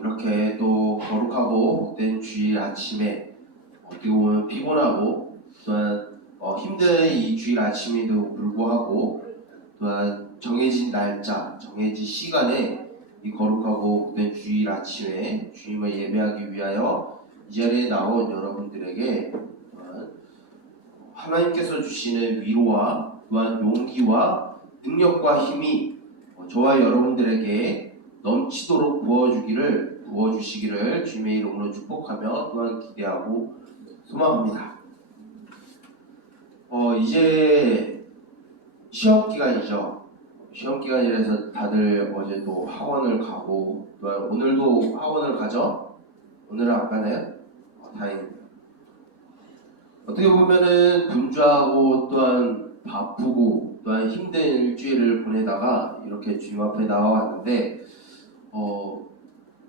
이렇게 또 거룩하고 복된 주일 아침에 어떻게 보면 피곤하고 또한 힘든 이 주일 아침에도 불구하고 또한 정해진 날짜, 정해진 시간에 이 거룩하고 복된 주일 아침에 주님을 예배하기 위하여 이 자리에 나온 여러분들에게 하나님께서 주시는 위로와 또한 용기와 능력과 힘이 저와 여러분들에게 넘치도록 부어주시기를 주님의 이름으로 축복하며 또한 기대하고 소망합니다. 이제 시험 기간이죠. 시험 기간이라서 다들 어제 또 학원을 가고 또한 오늘도 학원을 가죠? 오늘은 안 가나요? 다행입니다. 어떻게 보면은 분주하고 또한 바쁘고 또한 힘든 일주일을 보내다가 이렇게 주님 앞에 나와왔는데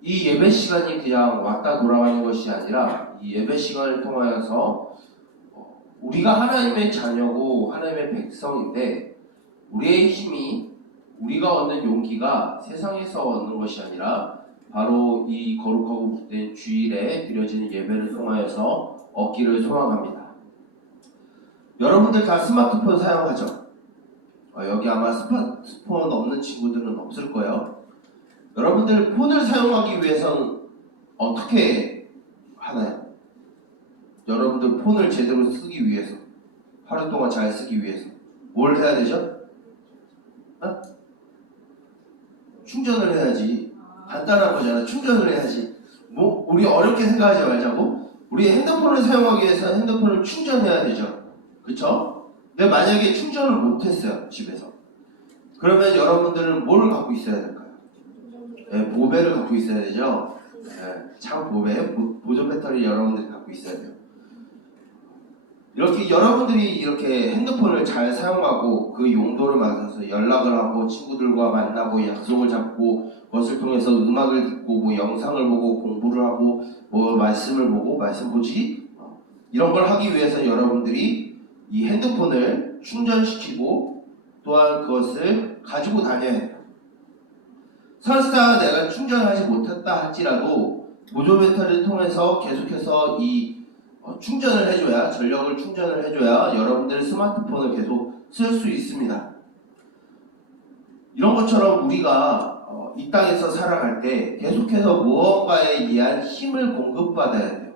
이 예배 시간이 그냥 왔다 돌아가는 것이 아니라 이 예배 시간을 통하여서 우리가 하나님의 자녀고 하나님의 백성인데 우리의 힘이 우리가 얻는 용기가 세상에서 얻는 것이 아니라 바로 이 거룩하고 복된 주일에 드려지는 예배를 통하여서 얻기를 소망합니다. 여러분들 다 스마트폰 사용하죠? 여기 아마 스마트폰 없는 친구들은 없을 거예요. 여러분들 폰을 사용하기 위해서는 어떻게 하나요? 여러분들 폰을 제대로 쓰기 위해서, 하루 동안 잘 쓰기 위해서 뭘 해야 되죠? 충전을 해야지. 간단한 거잖아. 충전을 해야지. 우리 어렵게 생각하지 말자고. 우리 핸드폰을 사용하기 위해서 핸드폰을 충전해야 되죠. 그쵸? 근데 만약에 충전을 못했어요, 집에서. 그러면 여러분들은 뭘 갖고 있어야 될까요? 네, 보배를 갖고 있어야 되죠. 네, 참 보배, 보조 배터리 여러분들이 갖고 있어야 돼요. 이렇게 여러분들이 이렇게 핸드폰을 잘 사용하고 그 용도를 맞춰서 연락을 하고 친구들과 만나고 약속을 잡고 그것을 통해서 음악을 듣고 영상을 보고 공부를 하고 말씀을 보고 말씀 보지 이런 걸 하기 위해서 여러분들이 이 핸드폰을 충전시키고 또한 그것을 가지고 다녀야 해요. 설사 내가 충전하지 못했다 할지라도 보조 배터리를 통해서 계속해서 이 충전을 해줘야, 전력을 충전을 해줘야 여러분들 스마트폰을 계속 쓸 수 있습니다. 이런 것처럼 우리가 이 땅에서 살아갈 때 계속해서 무언가에 의한 힘을 공급받아야 돼요.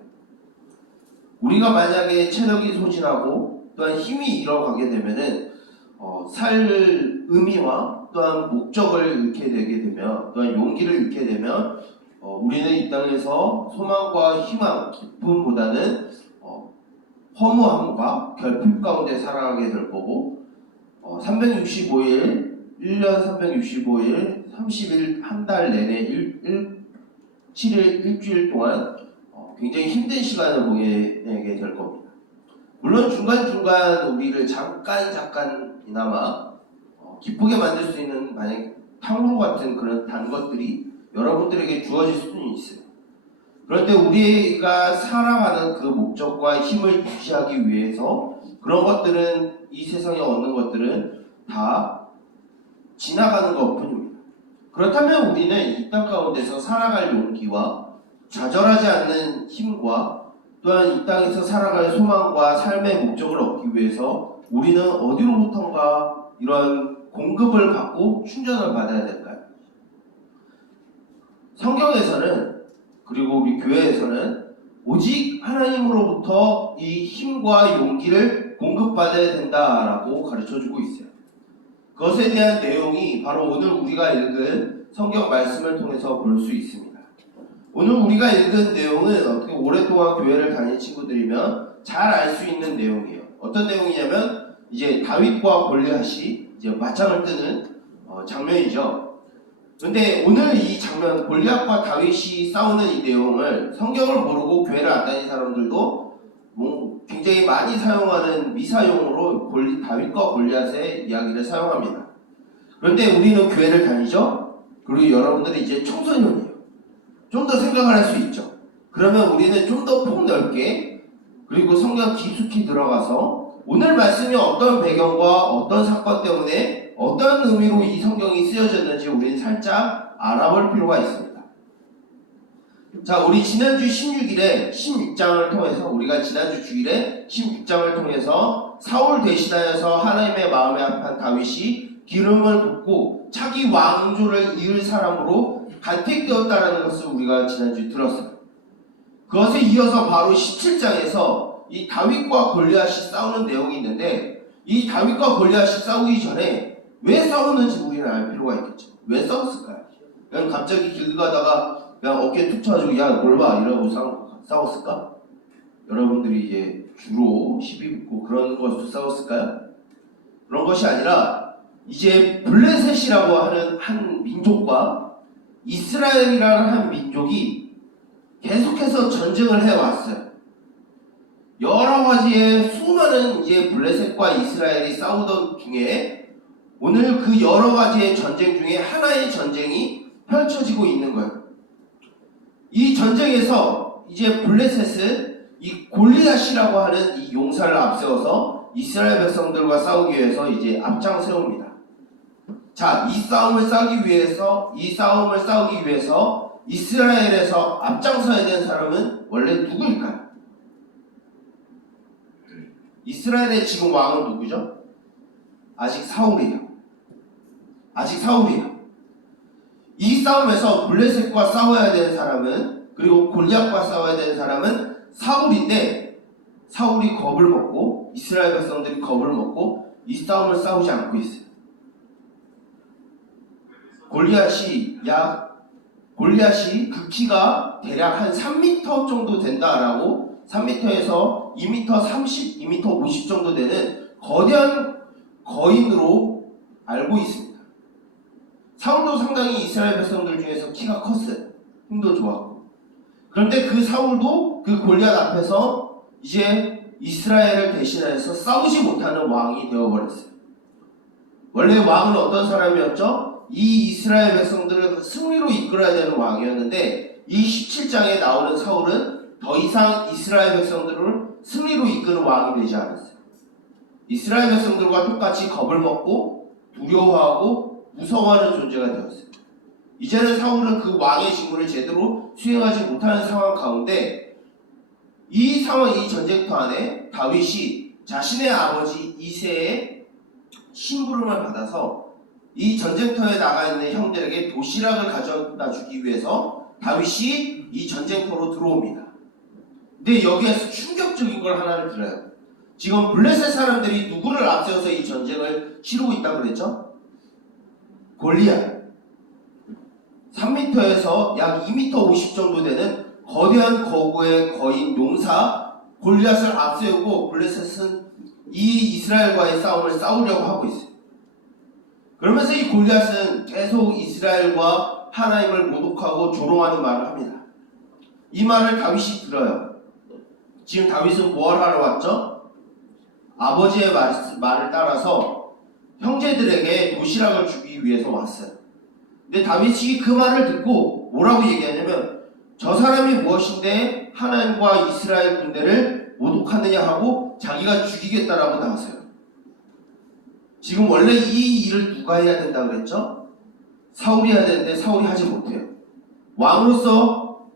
우리가 만약에 체력이 소진하고 또한 힘이 잃어가게 되면은 살 의미와 또한 목적을 잃게 되게 되면 또한 용기를 잃게 되면 우리는 이 땅에서 소망과 희망, 기쁨보다는 허무함과 결핍 가운데 살아가게 될 거고 365일, 1년 365일, 30일, 한 달 내내 7일, 일주일 동안 굉장히 힘든 시간을 보내게 될 겁니다. 물론 중간중간 우리를 잠깐이나마 기쁘게 만들 수 있는 만약 탕후루 같은 그런 단 것들이 여러분들에게 주어질 수는 있어요. 그런데 우리가 살아가는 그 목적과 힘을 유지하기 위해서 그런 것들은 이 세상에 얻는 것들은 다 지나가는 것뿐입니다. 그렇다면 우리는 이 땅 가운데서 살아갈 용기와 좌절하지 않는 힘과 또한 이 땅에서 살아갈 소망과 삶의 목적을 얻기 위해서 우리는 어디로부턴가 이런 공급을 받고 충전을 받아야 될까요? 성경에서는 그리고 우리 교회에서는 오직 하나님으로부터 이 힘과 용기를 공급받아야 된다라고 가르쳐주고 있어요. 그것에 대한 내용이 바로 오늘 우리가 읽은 성경 말씀을 통해서 볼 수 있습니다. 오늘 우리가 읽은 내용은 어떻게 오랫동안 교회를 다닌 친구들이면 잘 알 수 있는 내용이에요. 어떤 내용이냐면 이제 다윗과 골리앗이 이제 맞짱을 뜨는 장면이죠. 그런데 오늘 이 장면, 골리앗과 다윗이 싸우는 이 내용을 성경을 모르고 교회를 안 다니는 사람들도 굉장히 많이 사용하는 미사용으로 다윗과 골리앗의 이야기를 사용합니다. 그런데 우리는 교회를 다니죠? 그리고 여러분들이 이제 청소년이에요. 좀 더 생각을 할 수 있죠. 그러면 우리는 좀 더 폭넓게 그리고 성경 깊숙이 들어가서 오늘 말씀이 어떤 배경과 어떤 사건 때문에 어떤 의미로 이 성경이 쓰여졌는지 우리는 살짝 알아볼 필요가 있습니다. 자, 우리 지난주 16장을 통해서 우리가 지난주 주일에 16장을 통해서 사울 대신하여서 하나님의 마음에 합한 다윗이 기름을 붓고 차기 왕조를 이을 사람으로 간택되었다라는 것을 우리가 지난주 들었어요. 그것에 이어서 바로 17장에서 이 다윗과 골리앗이 싸우는 내용이 있는데, 이 다윗과 골리앗이 싸우기 전에 왜 싸웠는지 우리는 알 필요가 있겠죠. 왜 싸웠을까요? 그냥 갑자기 길 가다가 그냥 어깨 툭 쳐가지고 야 뭘 봐 이러고 싸웠을까? 여러분들이 이제 주로 시비 붙고 그런 것으로 싸웠을까요? 그런 것이 아니라 이제 블레셋이라고 하는 한 민족과 이스라엘이라는 한 민족이 계속해서 전쟁을 해왔어요. 여러 가지의 수많은 이제 블레셋과 이스라엘이 싸우던 중에 오늘 그 여러 가지의 전쟁 중에 하나의 전쟁이 펼쳐지고 있는 거예요. 이 전쟁에서 이제 블레셋은 이 골리앗이라고 하는 이 용사를 앞세워서 이스라엘 백성들과 싸우기 위해서 이제 앞장 세웁니다. 자, 이 싸움을 싸우기 위해서 이스라엘에서 앞장서야 되는 사람은 원래 누구일까요? 이스라엘의 지금 왕은 누구죠? 아직 사울이에요. 이 싸움에서 블레셋과 싸워야 되는 사람은, 그리고 골리앗과 싸워야 되는 사람은 사울인데, 사울이 겁을 먹고 이스라엘 백성들이 겁을 먹고 이 싸움을 싸우지 않고 있어요. 골리앗이 그 키가 대략 한 3m 정도 된다라고, 3m에서 2m 30, 2m 50 정도 되는 거대한 거인으로 알고 있습니다. 사울도 상당히 이스라엘 백성들 중에서 키가 컸어요. 힘도 좋았고. 그런데 그 사울도 그 골리앗 앞에서 이제 이스라엘을 대신해서 싸우지 못하는 왕이 되어버렸어요. 원래 왕은 어떤 사람이었죠? 이 이스라엘 백성들을 승리로 이끌어야 되는 왕이었는데, 이 17장에 나오는 사울은 더 이상 이스라엘 백성들을 승리로 이끄는 왕이 되지 않았어요. 이스라엘 백성들과 똑같이 겁을 먹고 두려워하고 무서워하는 존재가 되었어요. 이제는 사울은 그 왕의 직무를 제대로 수행하지 못하는 상황 가운데, 이 전쟁터 안에 다윗이 자신의 아버지 이새의 심부름을 받아서 이 전쟁터에 나가 있는 형들에게 도시락을 가져다 주기 위해서 다윗이 이 전쟁터로 들어옵니다. 근데 여기에서 충격적인 걸 하나를 들어요. 지금 블레셋 사람들이 누구를 앞세워서 이 전쟁을 치르고 있다고 그랬죠? 골리앗. 3m에서 약 2m 50 정도 되는 거대한 거구의 거인 용사 골리앗을 앞세우고 블레셋은 이 이스라엘과의 싸움을 싸우려고 하고 있어요. 그러면서 이 골리앗은 계속 이스라엘과 하나님을 모독하고 조롱하는 말을 합니다. 이 말을 다윗이 들어요. 지금 다윗은 뭘 하러 왔죠? 아버지의 말을 따라서 형제들에게 도시락을 주기 위해서 왔어요. 근데 다윗이 그 말을 듣고 뭐라고 얘기하냐면, 저 사람이 무엇인데 하나님과 이스라엘 군대를 모독하느냐 하고 자기가 죽이겠다라고 나왔어요. 지금 원래 이 일을 누가 해야 된다고 그랬죠? 사울이 해야 되는데 사울이 하지 못해요. 왕으로서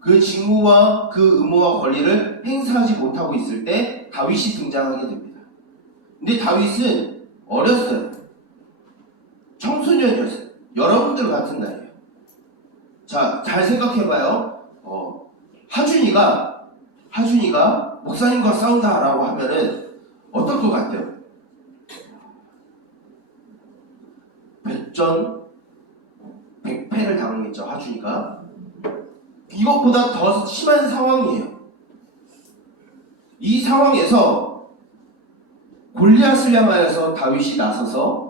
그 직무와 그 의무와 권리를 행사하지 못하고 있을 때 다윗이 등장하게 됩니다. 근데 다윗은 어렸어요. 청소년이었어요. 여러분들 같은 나이에요. 자, 잘 생각해봐요. 하준이가 목사님과 싸운다라고 하면은 어떨 것 같아요? 백패를 당하겠죠, 하준이가. 이것보다 더 심한 상황이에요. 이 상황에서 골리앗을 향하여서 다윗이 나서서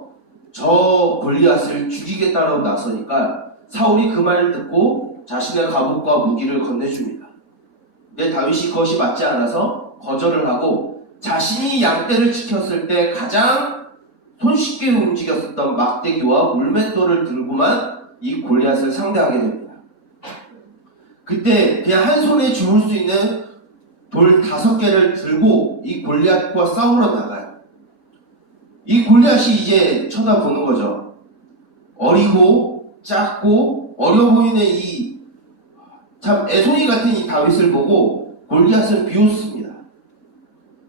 저 골리앗을 죽이겠다라고 나서니까 사울이 그 말을 듣고 자신의 갑옷과 무기를 건네줍니다. 근데 다윗이 그것이 맞지 않아서 거절을 하고 자신이 양떼를 지켰을 때 가장 손쉽게 움직였었던 막대기와 물맷돌을 들고만 이 골리앗을 상대하게 됩니다. 그때 그냥 한 손에 주울 수 있는 돌 5개를 들고 이 골리앗과 싸우러 나가요. 이 골리앗이 이제 쳐다보는 거죠. 어리고 작고 어려 보이는 이 참 애송이 같은 이 다윗을 보고 골리앗은 비웃습니다.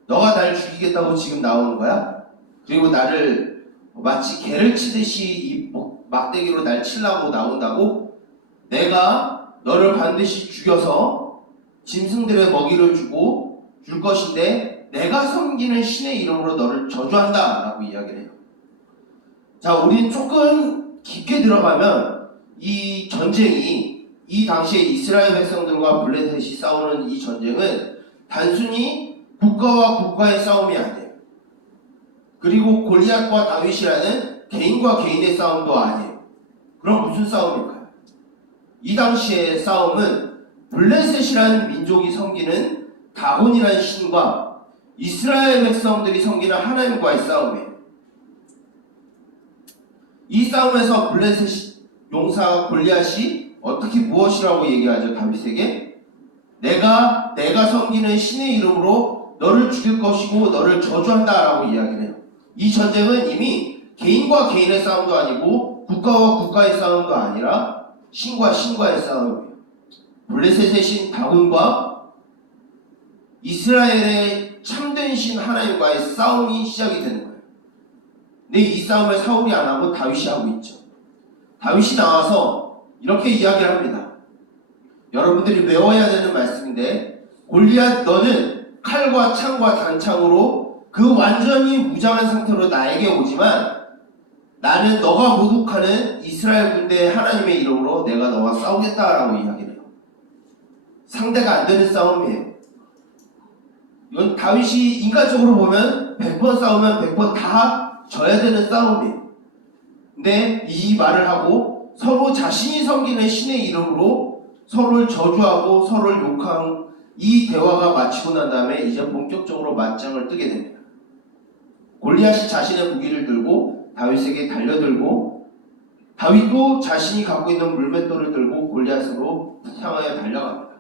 너가 날 죽이겠다고 지금 나오는 거야? 그리고 나를 마치 개를 치듯이 이 막대기로 날 치려고 나온다고? 내가 너를 반드시 죽여서 짐승들의 먹이를 주고 줄 것인데 내가 섬기는 신의 이름으로 너를 저주한다 라고 이야기를 해요. 자, 우린 조금 깊게 들어가면 이 전쟁이, 이 당시에 이스라엘 백성들과 블레셋이 싸우는 이 전쟁은 단순히 국가와 국가의 싸움이 아니에요. 그리고 골리앗과 다윗이라는 개인과 개인의 싸움도 아니에요. 그럼 무슨 싸움일까요? 이 당시의 싸움은 블레셋이라는 민족이 섬기는 다곤이라는 신과 이스라엘 백성들이 섬기는 하나님과의 싸움이에요. 이 싸움에서 블레셋 용사 골리앗이 어떻게 무엇이라고 얘기하죠? 다윗에게 내가 섬기는 신의 이름으로 너를 죽일 것이고 너를 저주한다 라고 이야기를 해요. 이 전쟁은 이미 개인과 개인의 싸움도 아니고 국가와 국가의 싸움도 아니라 신과 신과의 싸움이에요. 블레셋의 신 다곤과 이스라엘의 참된 신 하나님과의 싸움이 시작이 되는 거예요. 근데 이 싸움을 사울이 안 하고 다윗이 하고 있죠. 다윗이 나와서 이렇게 이야기를 합니다. 여러분들이 외워야 되는 말씀인데, 골리앗 너는 칼과 창과 단창으로 그 완전히 무장한 상태로 나에게 오지만 나는 너가 모독하는 이스라엘 군대의 하나님의 이름으로 내가 너와 싸우겠다라고 이야기를 해요. 상대가 안 되는 싸움이에요. 이건 다윗이 인간적으로 보면 100번 싸우면 100번 다 져야 되는 싸움이에요. 근데 이 말을 하고 서로 자신이 섬기는 신의 이름으로 서로를 저주하고 서로를 욕한 이 대화가 마치고 난 다음에 이제 본격적으로 맞짱을 뜨게 됩니다. 골리앗이 자신의 무기를 들고 다윗에게 달려들고 다윗도 자신이 갖고 있는 물맷돌을 들고 골리앗으로 향하여 달려갑니다.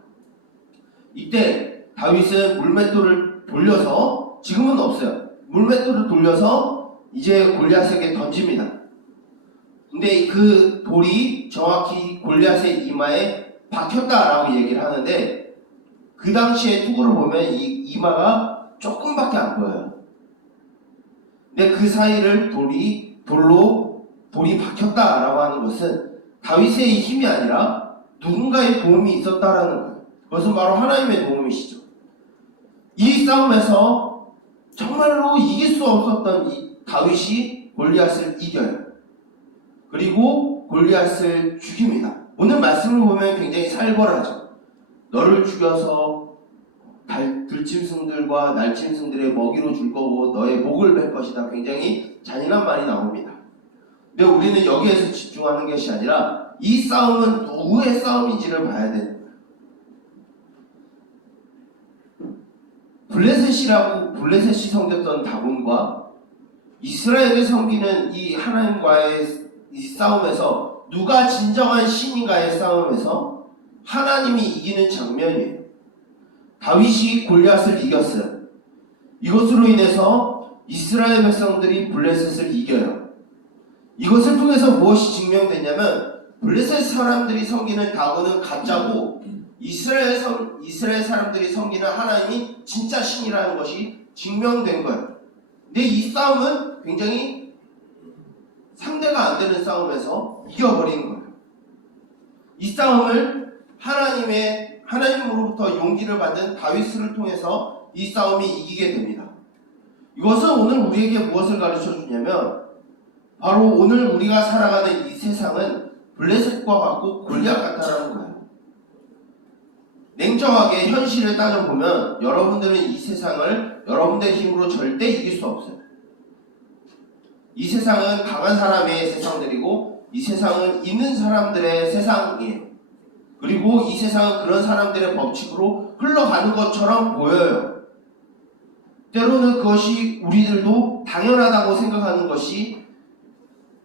이때 다윗은 물맷돌을 돌려서, 지금은 없어요. 물맷돌을 돌려서 이제 골리앗에게 던집니다. 근데 그 돌이 정확히 골리앗의 이마에 박혔다라고 얘기를 하는데, 그 당시의 투구를 보면 이 이마가 조금밖에 안 보여요. 근데 그 사이를 돌로 박혔다라고 하는 것은 다윗의 힘이 아니라 누군가의 도움이 있었다라는 거예요. 그것은 바로 하나님의 도움이시죠. 이 싸움에서 정말로 이길 수 없었던 이 다윗이 골리앗을 이겨요. 그리고 골리앗을 죽입니다. 오늘 말씀을 보면 굉장히 살벌하죠. 너를 죽여서 들짐승들과 날짐승들의 먹이로 줄 거고 너의 목을 벨 것이다. 굉장히 잔인한 말이 나옵니다. 근데 우리는 여기에서 집중하는 것이 아니라 이 싸움은 누구의 싸움인지를 봐야 되는 거예요. 블레셋이 섬겼던 다곤과 이스라엘이 섬기는 이 하나님과의 이 싸움에서 누가 진정한 신인가의 싸움에서 하나님이 이기는 장면이에요. 다윗이 골리앗을 이겼어요. 이것으로 인해서 이스라엘 백성들이 블레셋을 이겨요. 이것을 통해서 무엇이 증명되냐면 블레셋 사람들이 섬기는 다곤은 가짜고 이스라엘 사람들이 섬기는 하나님이 진짜 신이라는 것이 증명된 거예요. 근데 이 싸움은 굉장히 상대가 안 되는 싸움에서 이겨버리는 거예요. 이 싸움을 하나님으로부터 용기를 받은 다윗을 통해서 이 싸움이 이기게 됩니다. 이것은 오늘 우리에게 무엇을 가르쳐 주냐면 바로 오늘 우리가 살아가는 이 세상은 블레셋과 같고 골리앗 같다라는 거예요. 냉정하게 현실을 따져보면 여러분들은 이 세상을 여러분들의 힘으로 절대 이길 수 없어요. 이 세상은 강한 사람의 세상들이고 이 세상은 있는 사람들의 세상이에요. 그리고 이 세상은 그런 사람들의 법칙으로 흘러가는 것처럼 보여요. 때로는 그것이 우리들도 당연하다고 생각하는 것이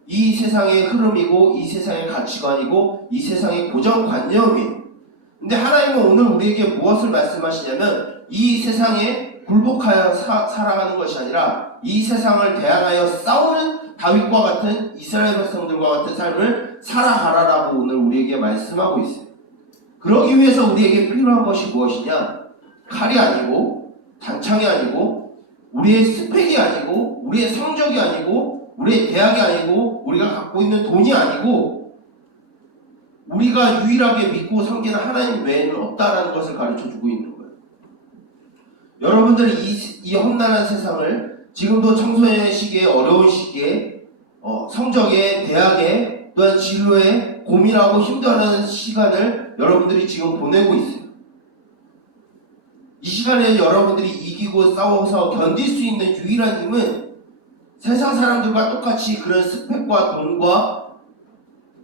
이 세상의 흐름이고 이 세상의 가치관이고 이 세상의 고정관념이에요. 근데 하나님은 오늘 우리에게 무엇을 말씀하시냐면 이 세상에 굴복하여 살아가는 것이 아니라 이 세상을 대항하여 싸우는 다윗과 같은 이스라엘 백성들과 같은 삶을 살아가라라고 오늘 우리에게 말씀하고 있어요. 그러기 위해서 우리에게 필요한 것이 무엇이냐? 칼이 아니고 단창이 아니고 우리의 스펙이 아니고 우리의 성적이 아니고 우리의 대학이 아니고 우리가 갖고 있는 돈이 아니고 우리가 유일하게 믿고 섬기는 하나님 외에는 없다라는 것을 가르쳐주고 있는 거예요. 여러분들은 이 험난한 세상을 지금도 청소년의 시기에 어려운 시기에 성적에 대학에 또한 진로에 고민하고 힘들어하는 시간을 여러분들이 지금 보내고 있어요. 이 시간에 여러분들이 이기고 싸워서 견딜 수 있는 유일한 힘은 세상 사람들과 똑같이 그런 스펙과 돈과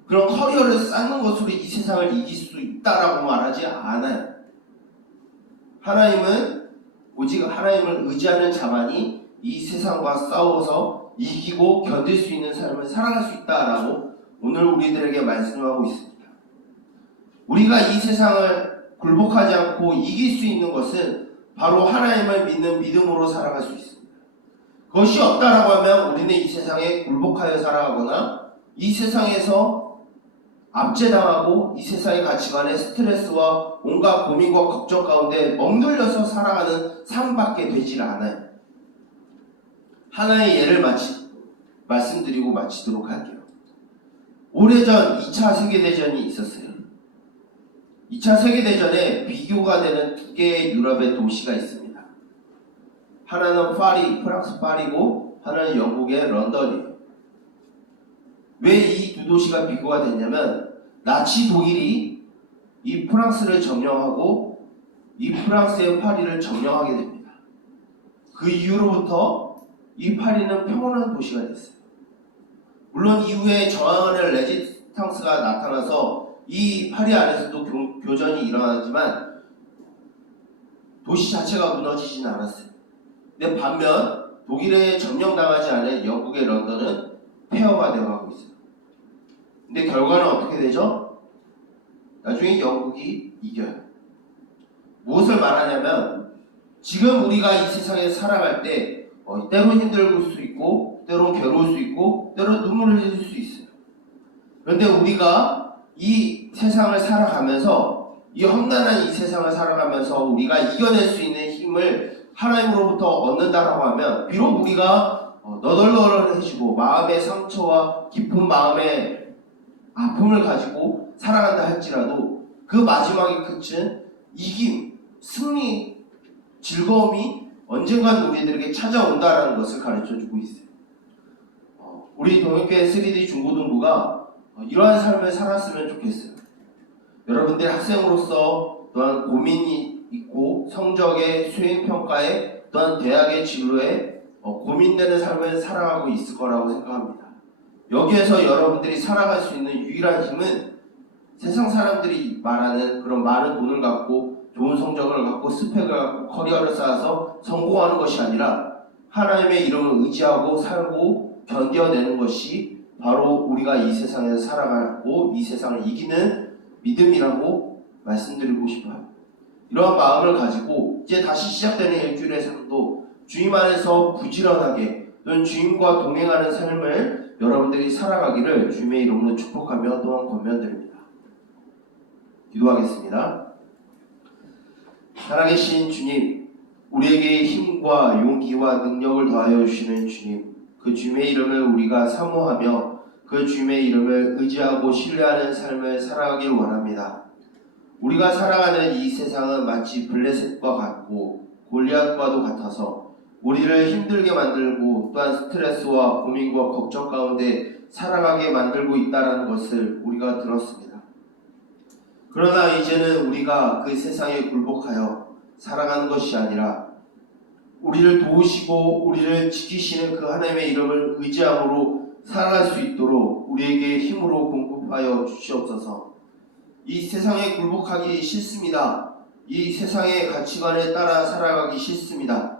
그런 커리어를 쌓는 것으로 이 세상을 이길 수 있다라고 말하지 않아요. 하나님은 오직 하나님을 의지하는 자만이 이 세상과 싸워서 이기고 견딜 수 있는 삶을 살아갈 수 있다라고 오늘 우리들에게 말씀하고 있습니다. 우리가 이 세상을 굴복하지 않고 이길 수 있는 것은 바로 하나님을 믿는 믿음으로 살아갈 수 있습니다. 그것이 없다라고 하면 우리는 이 세상에 굴복하여 살아가거나 이 세상에서 압제당하고 이 세상의 가치관에 스트레스와 온갖 고민과 걱정 가운데 억눌려서 살아가는 삶밖에 되질 않아요. 하나의 예를 말씀드리고 마치도록 할게요. 오래전 2차 세계대전이 있었어요. 2차 세계대전에 비교가 되는 두 개의 유럽의 도시가 있습니다. 하나는 파리, 프랑스 파리고 하나는 영국의 런던이에요. 왜 이 두 도시가 비교가 됐냐면 나치 독일이 이 프랑스를 점령하고 이 프랑스의 파리를 점령하게 됩니다. 그 이후로부터 이 파리는 평온한 도시가 됐어요. 물론 이후에 저항하는 레지스탕스가 나타나서 이 파리 안에서도 교전이 일어나지만 도시 자체가 무너지진 않았어요. 근데 반면 독일에 점령당하지 않은 영국의 런던은 폐허가 되어가고 있어요. 근데 결과는 어떻게 되죠? 나중에 영국이 이겨요. 무엇을 말하냐면 지금 우리가 이 세상에 살아갈 때 때론 힘들 수 있고 때론 괴로울 수 있고 때론 눈물을 흘릴 수 있어요. 그런데 우리가 이 세상을 살아가면서 이 험난한 이 세상을 살아가면서 우리가 이겨낼 수 있는 힘을 하나님으로부터 얻는다라고 하면 비록 우리가 너덜너덜해지고 마음의 상처와 깊은 마음의 아픔을 가지고 살아간다 할지라도 그 마지막의 끝은 이김, 승리, 즐거움이 언젠간 우리들에게 찾아온다라는 것을 가르쳐주고 있어요. 우리 동역교회 3D 중고등부가 이러한 삶을 살았으면 좋겠어요. 여러분들 학생으로서 또한 고민이 있고 성적의 수행평가에 또한 대학의 진로에 고민되는 삶을 살아가고 있을 거라고 생각합니다. 여기에서 여러분들이 살아갈 수 있는 유일한 힘은 세상 사람들이 말하는 그런 많은 돈을 갖고 좋은 성적을 갖고 스펙을 갖고 커리어를 쌓아서 성공하는 것이 아니라 하나님의 이름을 의지하고 살고 견뎌내는 것이 바로 우리가 이 세상에서 살아가고 이 세상을 이기는 믿음이라고 말씀드리고 싶어요. 이러한 마음을 가지고 이제 다시 시작되는 일주일의 삶도 주님 안에서 부지런하게 또는 주님과 동행하는 삶을 여러분들이 살아가기를 주님의 이름으로 축복하며 또한 권면드립니다. 기도하겠습니다. 살아계신 주님, 우리에게 힘과 용기와 능력을 더하여 주시는 주님, 그 주님의 이름을 우리가 사모하며 그 주님의 이름을 의지하고 신뢰하는 삶을 살아가길 원합니다. 우리가 살아가는 이 세상은 마치 블레셋과 같고 골리앗과도 같아서 우리를 힘들게 만들고 또한 스트레스와 고민과 걱정 가운데 살아가게 만들고 있다는 것을 우리가 들었습니다. 그러나 이제는 우리가 그 세상에 굴복하여 살아가는 것이 아니라 우리를 도우시고 우리를 지키시는 그 하나님의 이름을 의지함으로 살아갈 수 있도록 우리에게 힘으로 공급하여 주시옵소서. 이 세상에 굴복하기 싫습니다. 이 세상의 가치관에 따라 살아가기 싫습니다.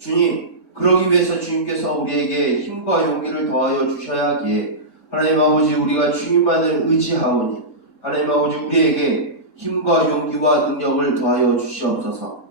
주님, 그러기 위해서 주님께서 우리에게 힘과 용기를 더하여 주셔야 하기에 하나님 아버지 우리가 주님만을 의지하오니 하나님 아버지 우리에게 힘과 용기와 능력을 더하여 주시옵소서.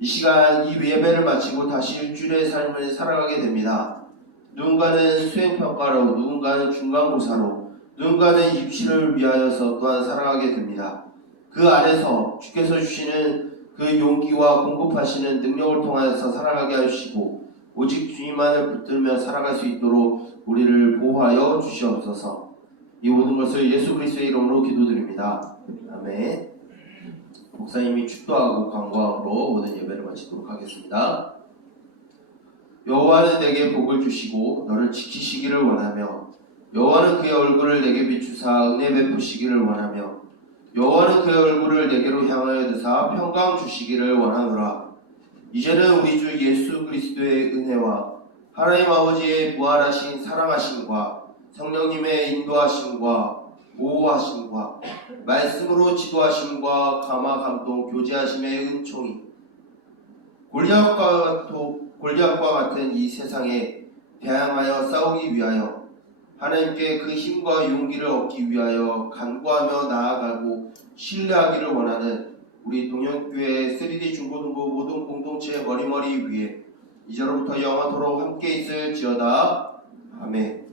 이 시간 이 예배를 마치고 다시 일주일의 삶을 살아가게 됩니다. 누군가는 수행평가로, 누군가는 중간고사로, 누군가는 입시를 위하여서 또한 살아가게 됩니다. 그 안에서 주께서 주시는 그 용기와 공급하시는 능력을 통하여서 살아가게 하시고 오직 주님만을 붙들며 살아갈 수 있도록 우리를 보호하여 주시옵소서. 이 모든 것을 예수 그리스도의 이름으로 기도드립니다. 아멘. 목사님이 축도하고 간구함으로 모든 예배를 마치도록 하겠습니다. 여호와는 내게 복을 주시고 너를 지키시기를 원하며 여호와는 그의 얼굴을 내게 비추사 은혜 베푸시기를 원하며 여호와는 그의 얼굴을 내게로 향하여 드사 평강 주시기를 원하노라. 이제는 우리 주 예수 그리스도의 은혜와 하나님 아버지의 무한하신 사랑하심과 성령님의 인도하심과 보호하심과 말씀으로 지도하심과 감화 감동 교제하심의 은총이 골리앗과 같은 이 세상에 대항하여 싸우기 위하여 하나님께 그 힘과 용기를 얻기 위하여 간구하며 나아가고 신뢰하기를 원하는 우리 동현교회 3D 중고등부 모든 공동체의 머리머리 위에 이제로부터 영원토록 함께 있을지어다. 아멘.